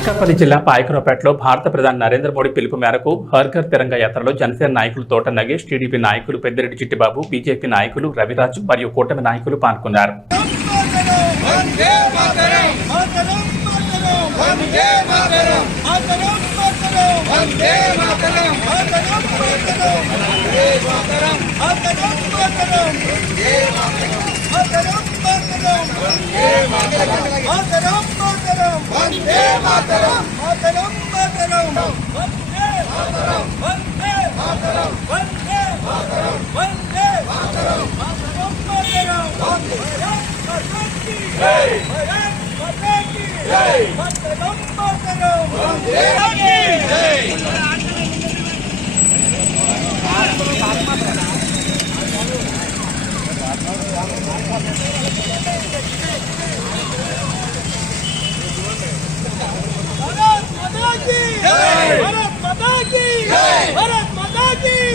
అనకాపల్లి జిల్లా పాయకరావుపేటలో భారత ప్రధాని నరేంద్ర మోడీ పిలుపు మేరకు హర్ఘర్ తిరంగ యాత్రలో జనసేన నాయకులు తోట నగేష్ టీడీపీ నాయకులు పెద్దిరెడ్డి చిట్టిబాబు బీజేపీ నాయకులు రవిరాజు మరియు కూటమి నాయకులు పాల్గొన్నారు. వందే మాతరం మాతరం మాతరం వందే మాతరం వందే మాతరం వందే మాతరం వందే మాతరం మాతరం మాతరం భారత్ మాతా కీ జై భారత్ మాతా కీ జై మాతరం మాతరం వందే కీ జై ఆత్మ